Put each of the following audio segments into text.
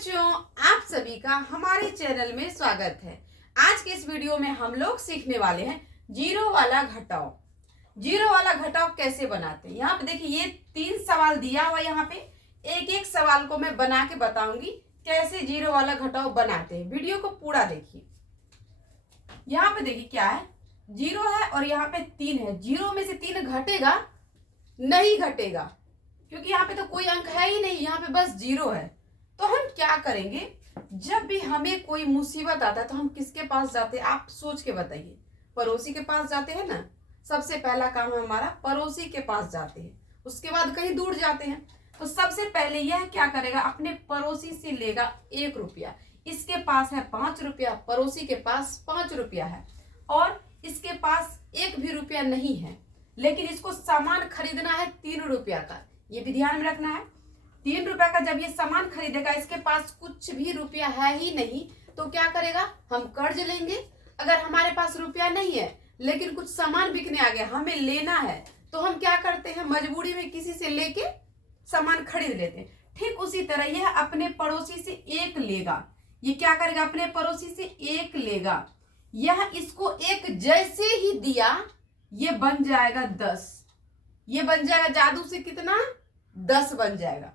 बच्चों, आप सभी का हमारे चैनल में स्वागत है। आज के इस वीडियो में हम लोग सीखने वाले हैं जीरो वाला घटाव। जीरो वाला घटाव कैसे बनाते हैं। यहाँ पे देखिए, ये 3 सवाल दिया हुआ। यहाँ पे एक एक सवाल को मैं बना के बताऊंगी कैसे जीरो वाला घटाव बनाते हैं। वीडियो को पूरा देखिए। यहाँ पे देखिए क्या है, जीरो है और यहाँ पे 3 है। जीरो में से 3 घटेगा नहीं, घटेगा क्योंकि यहाँ पे तो कोई अंक है ही नहीं, यहाँ पे बस जीरो है। तो हम क्या करेंगे, जब भी हमें कोई मुसीबत आता है तो हम किसके पास जाते हैं, आप सोच के बताइए। पड़ोसी के पास जाते हैं ना। सबसे पहला काम है हमारा, पड़ोसी के पास जाते हैं। उसके बाद कहीं दूर जाते हैं। तो सबसे पहले यह क्या करेगा, अपने पड़ोसी से लेगा 1 रुपया। इसके पास है 5 रुपया, पड़ोसी के पास 5 रुपया है और इसके पास 1 भी रुपया नहीं है, लेकिन इसको सामान खरीदना है 3 रुपया का। ये भी ध्यान में रखना है। 3 रुपया का जब ये सामान खरीदेगा, इसके पास कुछ भी रुपया है ही नहीं, तो क्या करेगा, हम कर्ज लेंगे। अगर हमारे पास रुपया नहीं है लेकिन कुछ सामान बिकने आ गया, हमें लेना है, तो हम क्या करते हैं, मजबूरी में किसी से लेके सामान खरीद लेते हैं। ठीक उसी तरह यह अपने पड़ोसी से 1 लेगा। ये क्या करेगा, अपने पड़ोसी से 1 लेगा। यह इसको 1 जैसे ही दिया, ये बन जाएगा 10। ये बन जाएगा जादू से कितना, 10 बन जाएगा।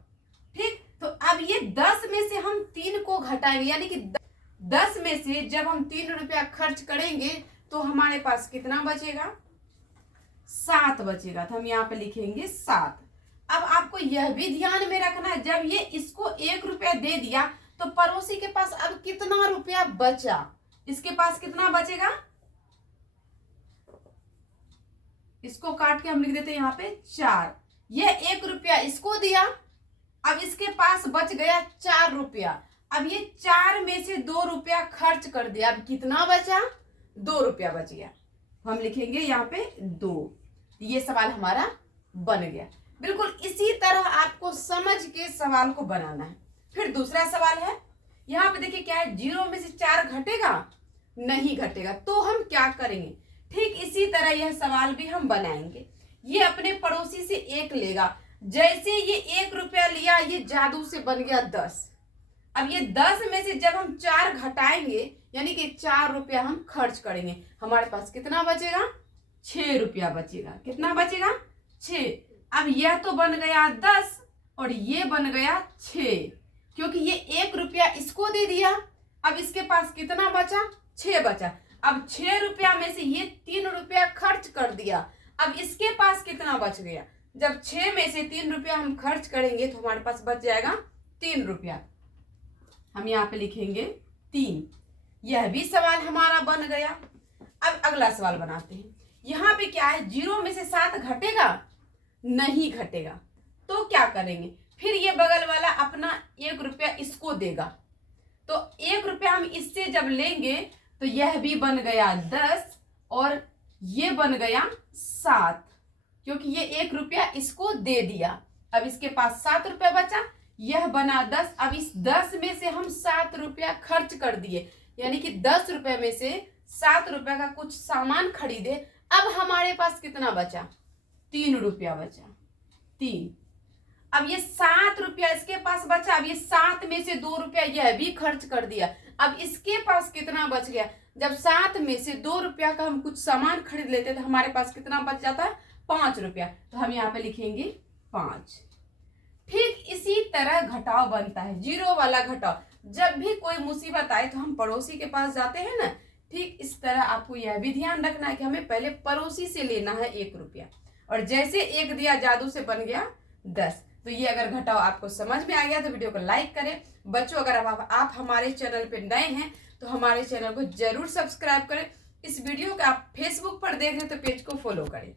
ठीक, तो अब ये 10 में से हम 3 को घटाएंगे, यानी कि 10 में से जब हम 3 रुपया खर्च करेंगे तो हमारे पास कितना बचेगा, 7 बचेगा। तो हम यहाँ पे लिखेंगे 7। अब आपको यह भी ध्यान में रखना है, जब ये इसको 1 रुपया दे दिया तो पड़ोसी के पास अब कितना रुपया बचा, इसके पास कितना बचेगा, इसको काट के हम लिख देते हैं यहाँ पे 4। यह 1 रुपया इसको दिया, अब इसके पास बच गया 4 रुपया। अब ये 4 में से 2 रुपया खर्च कर दिया, अब कितना बचा, 2 रुपया बच गया। हम लिखेंगे यहाँ पे 2। ये सवाल हमारा बन गया। बिल्कुल इसी तरह आपको समझ के सवाल को बनाना है। फिर दूसरा सवाल है, यहाँ पे देखिए क्या है, 0 में से 4 घटेगा नहीं, घटेगा। तो हम क्या करेंगे, ठीक इसी तरह यह सवाल भी हम बनाएंगे। ये अपने पड़ोसी से 1 लेगा। जैसे ये 1 रुपया लिया, ये जादू से बन गया 10। अब ये 10 में से जब हम 4 घटाएंगे, यानी कि 4 रुपया हम खर्च करेंगे, हमारे पास कितना बचेगा, 6 रुपया बचेगा। कितना बचेगा, 6। अब यह तो बन गया 10 और ये बन गया 6, क्योंकि ये 1 रुपया इसको दे दिया। अब इसके पास कितना बचा, 6 बचा। अब 6 रुपया में से ये 3 रुपया खर्च कर दिया, अब इसके पास कितना बच गया। जब 6 में से 3 रुपया हम खर्च करेंगे तो हमारे पास बच जाएगा 3 रुपया। हम यहाँ पे लिखेंगे 3। यह भी सवाल हमारा बन गया। अब अगला सवाल बनाते हैं। यहाँ पे क्या है, 0 में से 7 घटेगा नहीं, घटेगा। तो क्या करेंगे, फिर ये बगल वाला अपना 1 रुपया इसको देगा। तो 1 रुपया हम इससे जब लेंगे तो यह भी बन गया 10 और ये बन गया 7, क्योंकि ये 1 रुपया इसको दे दिया। अब इसके पास 7 रुपया बचा, यह बना 10। अब इस 10 में से हम 7 रुपया खर्च कर दिए, यानी कि 10 रुपये में से 7 रुपया का कुछ सामान खरीदे। अब हमारे पास कितना बचा, 3 रुपया बचा, 3। अब ये 7 रुपया इसके पास बचा। अब ये 7 में से 2 रुपया यह भी खर्च कर दिया। अब इसके पास कितना बच गया, जब 7 में से 2 रुपया का हम कुछ सामान खरीद लेते तो हमारे पास कितना बच जाता है, 5 रुपया। तो हम यहाँ पे लिखेंगे 5। ठीक इसी तरह घटाव बनता है, जीरो वाला घटाव। जब भी कोई मुसीबत आए तो हम पड़ोसी के पास जाते हैं ना। ठीक इस तरह आपको यह भी ध्यान रखना है कि हमें पहले पड़ोसी से लेना है 1 रुपया, और जैसे 1 दिया जादू से बन गया 10। तो ये अगर घटाव आपको समझ में आ गया तो वीडियो को लाइक करें। बच्चों, अगर आप हमारे चैनल पे नए हैं तो हमारे चैनल को जरूर सब्सक्राइब करें। इस वीडियो को आप फेसबुक पर देख रहे हैं तो पेज को फॉलो करें।